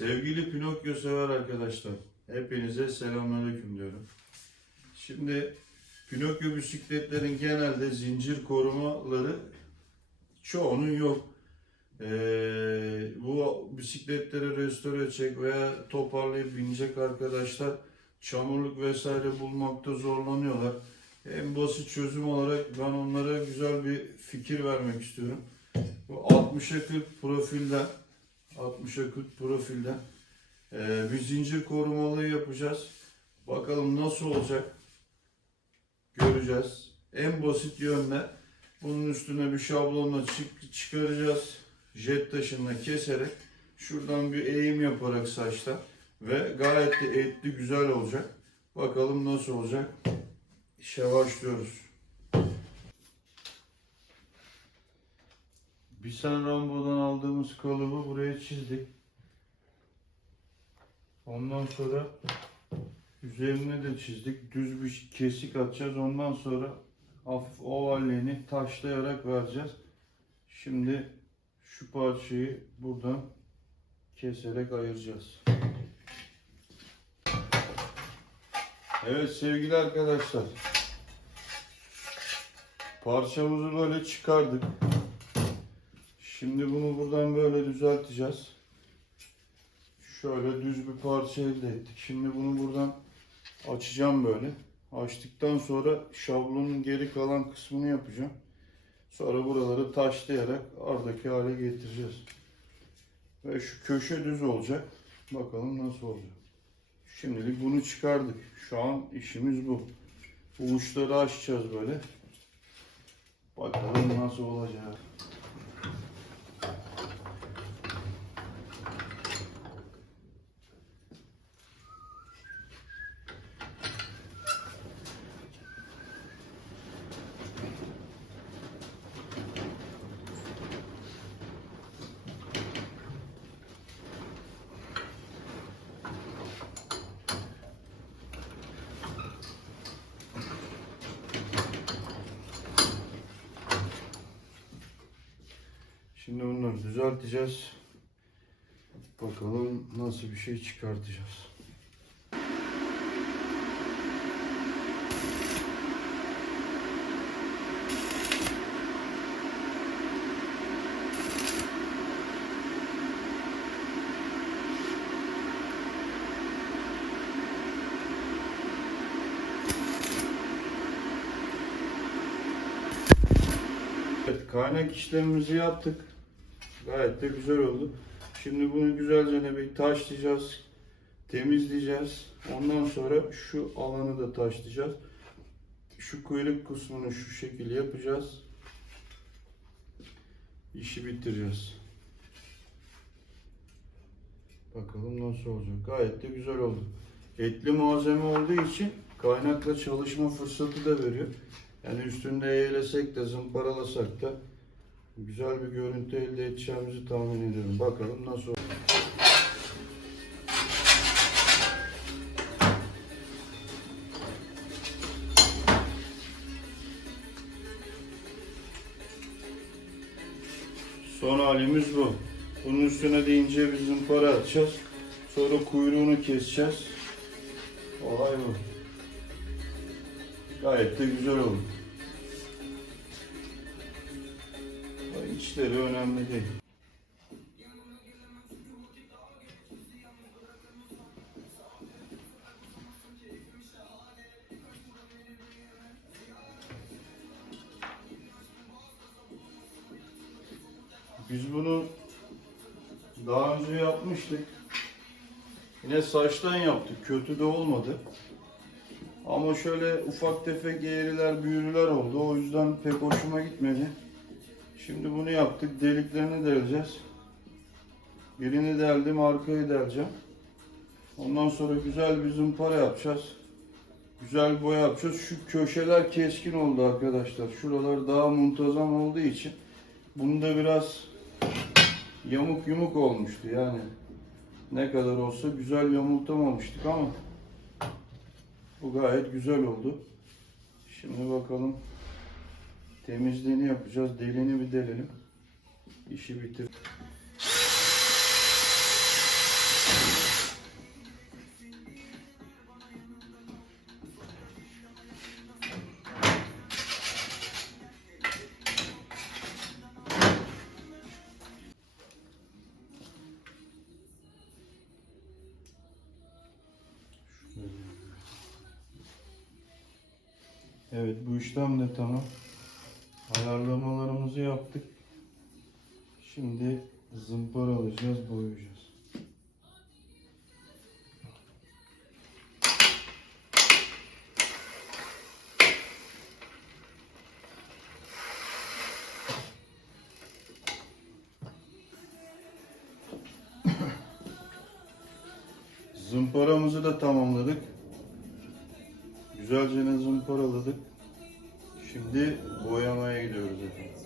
Sevgili Pinokyo sever arkadaşlar, hepinize selamünaleyküm diyorum. Şimdi Pinokyo bisikletlerin genelde zincir korumaları çoğunun yok. Ee, bu bisikletleri restore edecek veya toparlayıp binecek arkadaşlar çamurluk vesaire bulmakta zorlanıyorlar. En basit çözüm olarak ben onlara güzel bir fikir vermek istiyorum. Bu 60'a 40 profilden 60'a 40 profilden ee, bir zincir korumalığı yapacağız. Bakalım nasıl olacak göreceğiz. En basit yönle bunun üstüne bir şablonla çık- çıkaracağız. Jet taşını keserek şuradan bir eğim yaparak saçta ve gayet de etli güzel olacak. Bakalım nasıl olacak. İşe başlıyoruz. Bir sen Rambo'dan aldığımız kalıbı buraya çizdik. Ondan sonra üzerine de çizdik. Düz bir kesik atacağız. Ondan sonra hafif ovalliğini taşlayarak vereceğiz. Şimdi şu parçayı buradan keserek ayıracağız. Evet sevgili arkadaşlar. Parçamızı böyle çıkardık. Şimdi bunu buradan böyle düzelteceğiz. Şöyle düz bir parça elde ettik. Şimdi bunu buradan açacağım böyle. Açtıktan sonra şablonun geri kalan kısmını yapacağım. Sonra buraları taşlayarak oradaki hale getireceğiz. Ve şu köşe düz olacak. Bakalım nasıl olacak. Şimdilik bunu çıkardık. Şu an işimiz bu. Bu uçları açacağız böyle. Bakalım nasıl olacak. Şimdi bunları düzelteceğiz. Bakalım nasıl bir şey çıkartacağız. Evet, kaynak işlemimizi yaptık. Gayet de güzel oldu. Şimdi bunu güzelce ne bir taşlayacağız, temizleyeceğiz. Ondan sonra şu alanı da taşlayacağız. Şu kuyruk kısmını şu şekilde yapacağız. İşi bitireceğiz. Bakalım nasıl olacak. Gayet de güzel oldu. Etli malzeme olduğu için kaynakla çalışma fırsatı da veriyor. Yani üstünde eğlesek de zımparalasak da güzel bir görüntü elde edeceğimizi tahmin ediyorum. Bakalım nasıl olur. Son halimiz bu. Bunun üstüne de ince bir zımpara atacağız. Sonra kuyruğunu keseceğiz. Olay bu. Gayet de güzel oldu. İçleri önemli değil. Biz bunu daha önce yapmıştık. Yine saçtan yaptık. Kötü de olmadı. Ama şöyle ufak tefek eğriler, büyürüler oldu. O yüzden pek hoşuma gitmedi. Şimdi bunu yaptık. Deliklerini deleceğiz. Birini deldim, arkayı deleceğim. Ondan sonra güzel bir zımpara yapacağız. Güzel bir boya yapacağız. Şu köşeler keskin oldu arkadaşlar. Şuralar daha muntazam olduğu için bunu da biraz yamuk yumuk olmuştu yani. Ne kadar olsa güzel yamultamamıştık ama bu gayet güzel oldu. Şimdi bakalım Temizliğini yapacağız. Deliğini bir delelim. İşi bitir. Evet bu işlem de tamam. Ayarlamalarımızı yaptık. Şimdi zımpara alacağız, boyayacağız. Zımparamızı da tamamladık. Güzelce zımparaladık. Şimdi boyamaya gidiyoruz efendim.